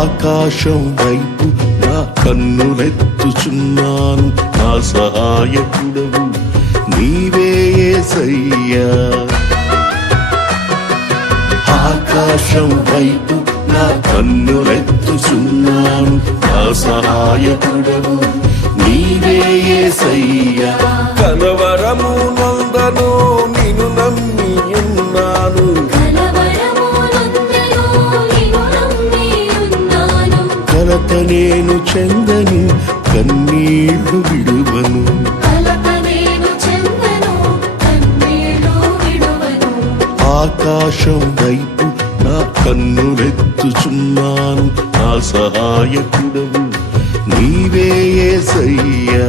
ఆకాశం వైపు నా కన్నులెత్తుచున్నాను, నా సహాయకుడవు నీవే యేసయ్యా. ఆకాశం వైపు నా కన్నులెత్తుచున్నాను, నా సహాయకుడవు నీవే యేసయ్యా. కలవరము నందను నిన్ను నమ్మి ఉన్నాను, కలత నేను చెందను కన్నీళ్లు విడువను. ఆకాశం వైపు నా కన్నులెత్తుచున్నాను, నా సహాయకుడవు నీవే యేసయ్యా.